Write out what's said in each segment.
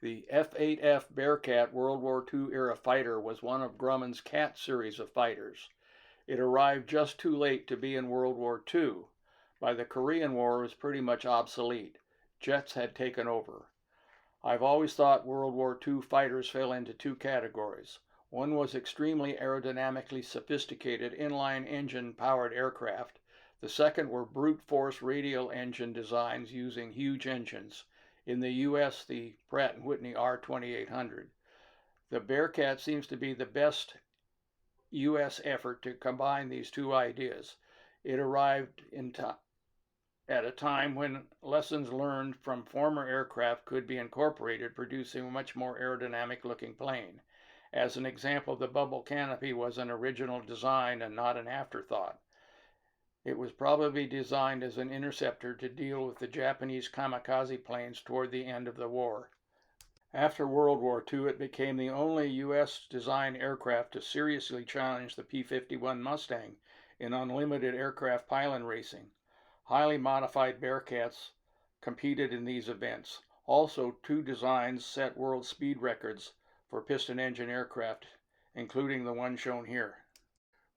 The F8F Bearcat World War II era fighter was one of Grumman's Cat series of fighters. It arrived just too late to be in World War II. By the Korean War, it was pretty much obsolete. Jets had taken over. I've always thought World War II fighters fell into two categories. One was extremely aerodynamically sophisticated inline engine powered aircraft. The second were brute force radial engine designs using huge engines. In the U.S., the Pratt & Whitney R2800. The Bearcat seems to be the best U.S. effort to combine these two ideas. It arrived at a time when lessons learned from former aircraft could be incorporated, producing a much more aerodynamic looking plane. As an example, the bubble canopy was an original design and not an afterthought. It was probably designed as an interceptor to deal with the Japanese kamikaze planes toward the end of the war. After World War II, it became the only U.S. designed aircraft to seriously challenge the P-51 Mustang in unlimited aircraft pylon racing. Highly modified Bearcats competed in these events. Also, two designs set world speed records for piston engine aircraft, including the one shown here.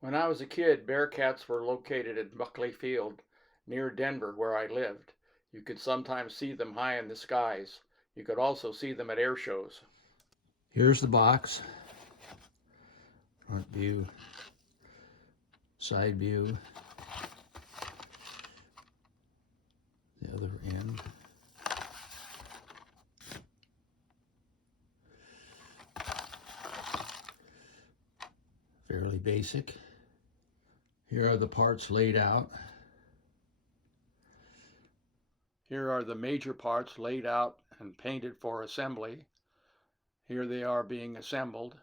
When I was a kid, Bearcats were located at Buckley Field, near Denver, where I lived. You could sometimes see them high in the skies. You could also see them at air shows. Here's the box. Front view, side view, the other end. Fairly basic. Here are the parts laid out. Here are the major parts laid out and painted for assembly. Here they are being assembled.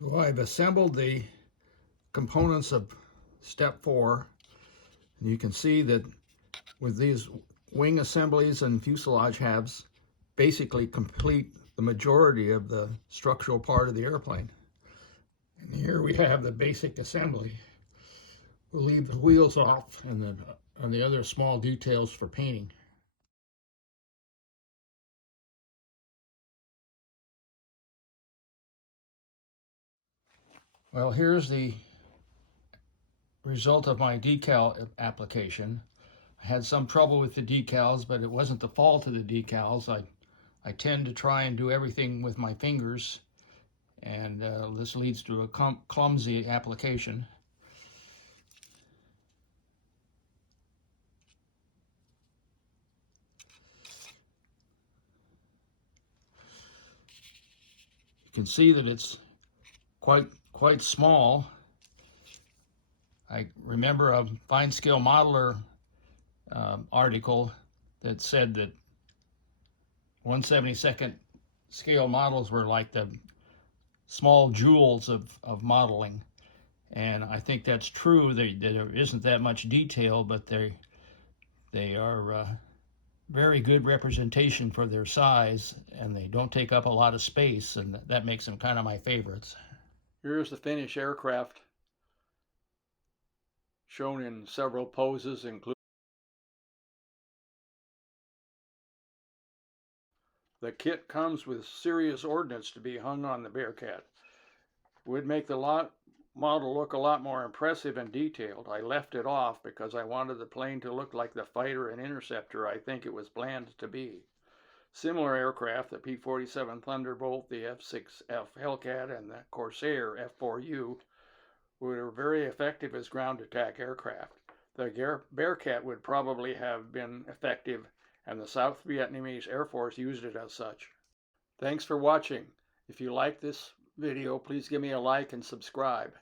Well, I've assembled the components of step 4, and you can see that with these wing assemblies and fuselage halves basically complete the majority of the structural part of the airplane. And here we have the basic assembly. We'll leave the wheels off and the other small details for painting. Well, here's the result of my decal application. I had some trouble with the decals, but it wasn't the fault of the decals. I tend to try and do everything with my fingers, and this leads to a clumsy application. You can see that it's quite small. I remember a Fine Scale Modeler article that said that 1/72nd scale models were like the small jewels of modeling, and I think that's true. There isn't that much detail, but they are very good representation for their size, and they don't take up a lot of space, and that makes them kind of my favorites. Here's the finished aircraft, shown in several poses, including the kit comes with serious ordnance to be hung on the Bearcat. Would make the model look a lot more impressive and detailed. I left it off because I wanted the plane to look like the fighter and interceptor I think it was planned to be. Similar aircraft, the P-47 Thunderbolt, the F6F Hellcat, and the Corsair F4U, were very effective as ground attack aircraft. The Bearcat would probably have been effective, and the South Vietnamese Air Force used it as such. Thanks for watching. If you like this video, please give me a like and subscribe.